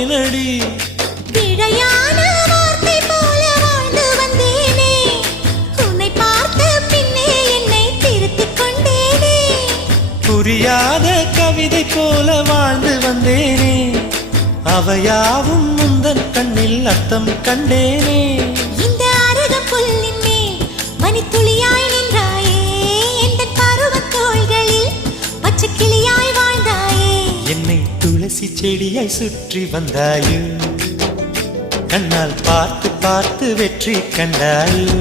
வந்தேனடி. பிழையான வார்த்தை போல வாழ்ந்து வந்தேனே, உன்னை பார்த்த பின்னே என்னை திருத்திக் கொண்டேனே. புரியாத கவிதை போல வாழ்ந்து வந்தேனே, அவையாவும் முந்தன் கண்ணில் அர்த்தம் கண்டேனே. இந்த அருகம் புல்லின் மேல் மணித்துளியாய் நின்றாயே, எந்த பருவத் தோள்களில் பச்சை கிளியாய் வாழ்ந்தாயே. என்னை துளசி செடியாய் சுற்றி வந்தாயோ, கண்ணால் பார்த்து பார்த்து வெற்றி கண்டாயோ.